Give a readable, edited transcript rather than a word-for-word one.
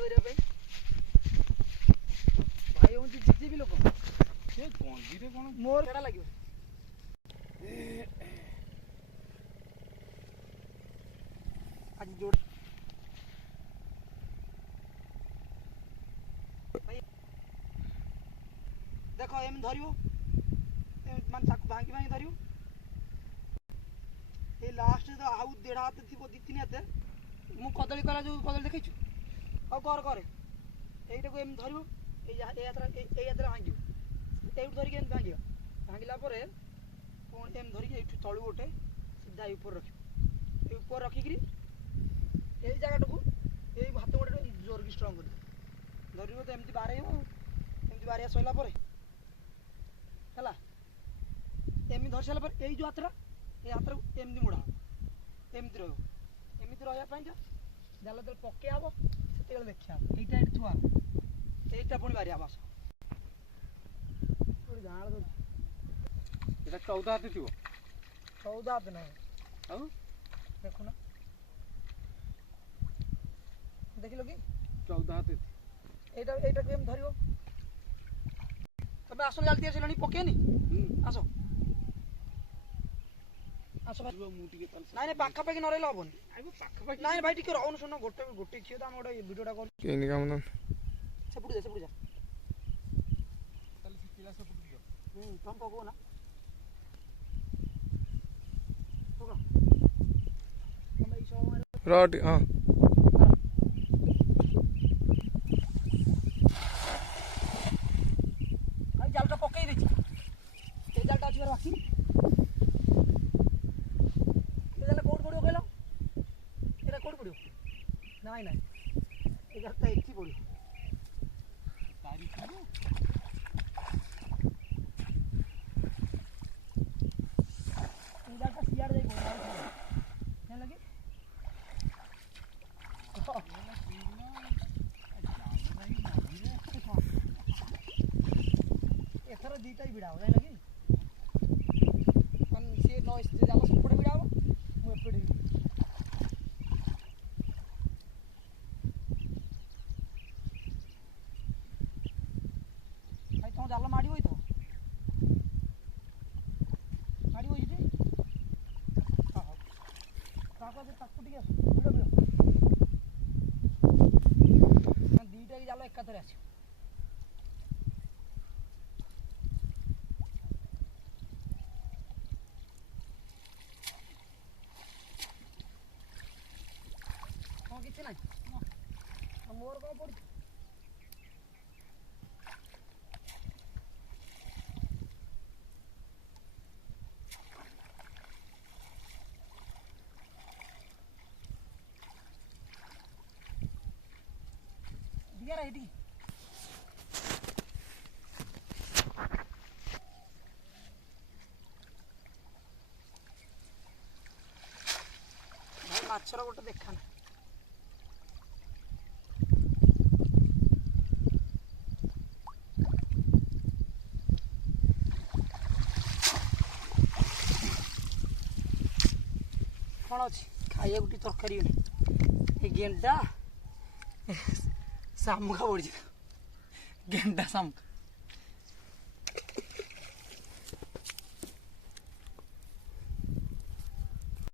धरिया भाई हूँ जीवी लोक गंजी कौन मोर केड़ा लगे आज जोड़ देख एम धर मान चाकू भांगी भांगी धर ये लास्ट तो आउ देढ़ हाथ थी दी तीन हाथ मु कदली कला जो कदली देखी ଆଉ कर ଏଇଟାକୁ ଏମିତି ଧରିବ ଏଇ ହାତରେ ଭାଙ୍ଗିବ ଏଇଠୁ ଧରିକି ଏମିତି ଭାଙ୍ଗିବ ଭାଙ୍ଗିଲା ପରେ ପୁଣି ଏମିତି ଧରିକି ଏଇଠୁ ତଳୁ ଗୋଟେ ସିଧା ଉପରେ ରଖିବ ଏଇ ଉପରେ ରଖିକିରି ଏଇ ଜାଗାଟାକୁ ଏଇ ହାତ ଗୋଟେ ଜୋରକି ଷ୍ଟ୍ରଙ୍ଗ କରିବ ଧରିବ ତ ଏମିତି ବାଡ଼େଇବ ଆଉ ଏମିତି ବାଡ଼େଇବା ସରିଲା ପରେ ହେଲା ଏମିତି ଧରି ସାରିଲା ପରେ ଏଇ ଯେଉଁ ହାତଟା ଏଇ ହାତଟାକୁ ଏମିତି ମୋଡ଼ା ହେବ ଏମିତି ରହିବ ଏମିତି ରହିବା ପାଇଁକା ଜାଲ ଯେତେବେଳେ ପକେଇ ହେବ ସେତେବେଳେ ଦେଖିବା ଏଇଟା ଏଠି ଥୁଆ ହେବ এইটা পুଣି ବାରିଆ ବାସ ଗାଁଳ এটা 14 ହାତ ଥିବ 14 ହାତ ନାହିଁ ଆଉ ଦେଖୁନ ଦେଖିଲ କି 14 ହାତ এইটাକୁ ଏମିତି ଧରିବ ତମେ ଆସ ଜାଲ ତିଆରି ହେଲାଣି ପକେଇନି ଆସ ଆସ ଭାଇ ମୁଁ ଟିକେ ନାଇଁ ପାଖାପାଖି ନ ରହିଲେ ହବନି ପାଖାପାଖି ନାଇଁ ଭାଇ ଟିକେ ରହୁନ ଶୁଣ ଗୋଟେ ଝିଅ ତ ଆମେ ଗୋଟେ ଭିଡ଼ିଓଟା କରୁ କେନି କାମ ନା ସେପଟୁ ଯା ତାହେଲେ ସେ ପିଲା ସେପଟୁ ଦିଅ ତମ ପକଉ ନା ତମେ ଏଇ ସମୟରେ ରଟି ହଁ ଭାଇ ଜାଲଟା ପକେଇ ଦେଇଛି ଏ ଜାଲଟା ଅଛି ବାକି ଏ ଜାଲ କୋଉଠି ପଡ଼ିବ କହିଲ ଏଇଟା କୋଉଠି ପଡ଼ିବ ନାଇଁ ଏ ଜାଲଟା ଏଠି ପଡ଼ିବ ସିଆଡ଼େ ଯାଇ ହେଲା କି ଏଥର ଦୁଇଟା ହିଁ ଭିଡ଼ା ହବ ଜାଣିଲ କି ସିଏ ଜାଲ ସେପଟେ ଭିଡ଼ା ହବ ମୁଁ ଏପଟେ ଭାଇ ତମ ଜାଲ ମାଡ଼ି ହୋଇଥିବ ମାଡ଼ି ହୋଇଛି ତାକୁ ଟିକେ ଆସ ଦୁଇଟା ଜାଲ ଏକାଥରେ ଆସିବ ହଁ କିଛି ନାହିଁ ମୋର କ'ଣ ପଡ଼ିଛି दिया एटी भाई माछर गोटे देखा ना कौन अच्छी खाइया गोटे तरकारी गेंडा शामुका पड़ी गेंडा शामुका